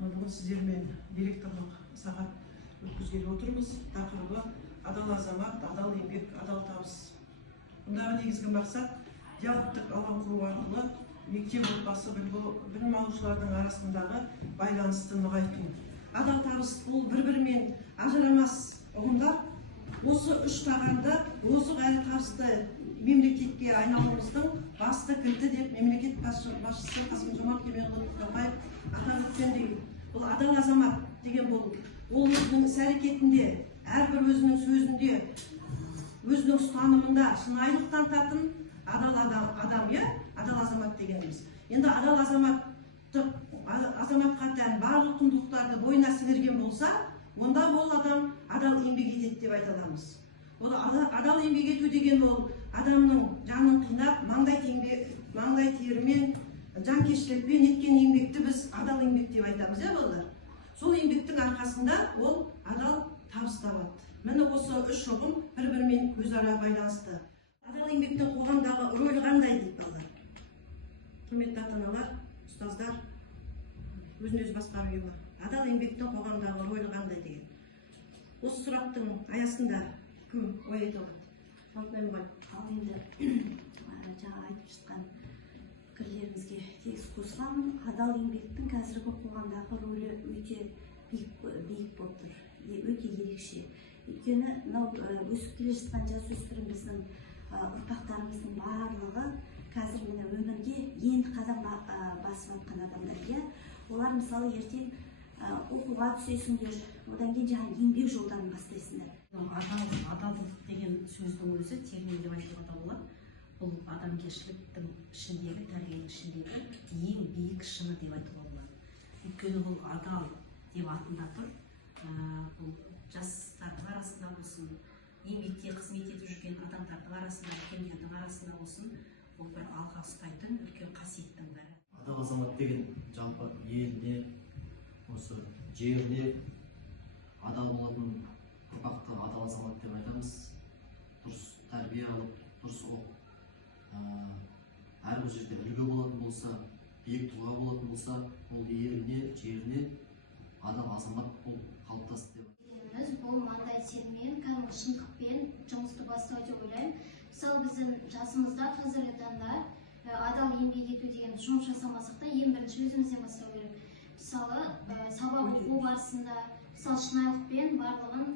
Бүгін сіздермен директорлық сағат өткізгелі отырмыз. Тақырыбы адал азамат, адал еңбек, адал табыс. Бұндағы негізгі мақсат диалогтық алаң құру арқылы мектеп отбасы білім алушылардың арасындағы байланысты нығайту. Адал табыс бұл бір-бірімен ажырамас ұғымдар. Осы үш тағамды озық әрі табысты мемлекетке айналуымыздың басты кілті деп мемлекет басшысы Қасым-Жомарт Кемелұлы атап өткендей, бұл адал азамат деген бұл өзінің іс-әрекетінде, әрбір өзінің сөзінде, өзінің ұстанымында шынайылық танытатын адал азамат дегеніміз. Енді адал азаматқа тән барлық құндылықтарды бойына сіңірген болса, онда ол адам адал еңбек етеді деп айта аламыз. Ол адал еңбек ету деген ол адамның жанын қинап, маңдай терімен, жанкештілікпен еткен еңбекті біз адал еңбек деп айтамыз, балалар. Сол еңбектің арқасында ол адал табыс табады. Міне осы үш ұғым бір-бірімен өзара байланысты. Адал еңбектің қоғамдағы рөлі қандай дейді балалар? Құрметті ата-аналар, ұстаздар, өзін-өзі басқару ұйымы. Адал еңбектің қоғамдағы рөлі қандай деген. Осы сұрақтың аясында кім ой айта алады? Ал енді жаңа айтып жатқан пікірлеріңізге тегіс қосыламын. Адал еңбектің қазіргі қоғамдағы рөлі өте биік болып тұр, өте ерекше. Өйткені мынау өсіп келе жатқан жасөспіріміздің ұрпақтарымыздың барлығы қазір міне өмірге енді қадам басып жатқан адамдар. Олар мысалы ертең оқуға түсесіңдер, одан кейін жаңа еңбек жолдарын бастайсыңдар. Адалдық деген сөздің өзі термин деп айтуға болады. Бұл адамгершіліктің ішіндегі, тәрбиенің ішіндегі ең биік шыны деп айтуға болады. Өйткені бұл адал деп атында тұр. Бұл жастардың арасында болсын, еңбекте қызмет етіп жүрген адамдардың арасында, үлкендердің арасында болсын, бұл бір алға ұстайтын үлкен қасиеттің бірі. Адал азамат деген жалпы еліне, осы жеріне адал болатын ұрпақты адал азамат деп айтамыз. Дұрыс тәрбие алып, дұрыс оқып, әрбір жерде үлгі болатын болса, биік тұлға болатын болса, ол еліне, жеріне адал азамат болып қалыптасты деп. Бұл маңдай термен, кәдімгі шындықпен жұмысты бастау деп ойлаймын. Мысалы біздің жасымызда қазіргі таңда адал еңбек ету деген жұмыс жасамасақ та ең бірінші өзімізден бастау керек. Мысалы сабақ оқу барысында шынайылықпен барлығын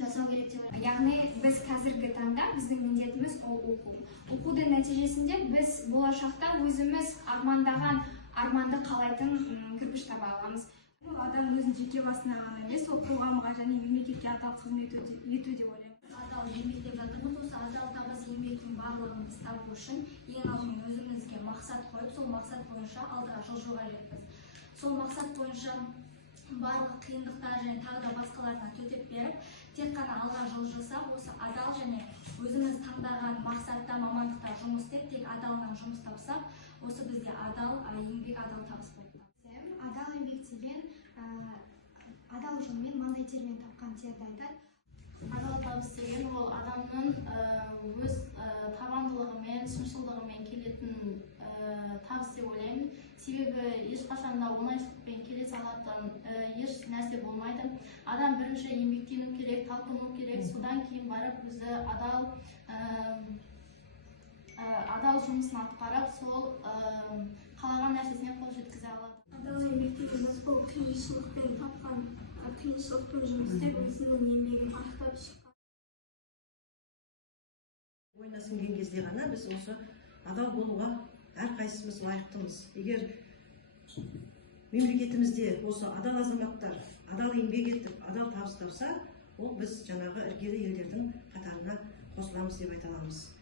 жасау керек деп ойлаймын. Яғни біз қазіргі таңда біздің міндетіміз ол оқу. Оқудың нәтижесінде біз болашақта өзіміз армандаған арманды қалайтын кірпіш таба аламыз. Адам өзінің жеке басына ғана емес, ол қоғамға және мемлекетке адал қызмет ету деп ойлаймын. Адал еңбек деп жатырмыз, осы адал табыс еңбектің барлығын табу үшін ең алдымен өзімізге мақсат қойып, сол мақсат бойынша алдыға жылжуға керекпіз. Сол мақсат бойынша барлық қиындықтар және тағы да басқаларына төтеп беріп, тек қана алға жылжысақ, осы адал және өзіміз таңдаған мақсатта, мамандықта жұмыс істеп, тек адалынан жұмыс тапсақ, осы бізде адал еңбек, адал табыс болып. Адал еңбек деген адал жолмен маңдай термен тапқан терді айтады. Адал табыс деген ол адамның өз табандылығымен, шыншылдығымен келетін табыс деп ойлаймын. Себебі ешқашан да оңайшылықпен келе салатын еш нәрсе болмайды. Адам бірінші еңбектену керек, талпыну керек, содан кейін барып өзі адал жұмысын атқарып, сол қалаған нәрсесіне қол жеткізе алады. Адал еңбек дегеніміз бұл қиыншылықпен тапқан, қиыншылықпен жұмыс істеп, өзінің еңбегін ақтап шыққан. Ойына сіңген кезде ғана біз осы адал болуға әрқайсымыз лайықтымыз. Егер мемлекетімізде осы адал азаматтар адал еңбек етіп, адал табыс тапса, ол біз жаңағы іргелі елдердің қатарына қосыламыз деп айта аламыз.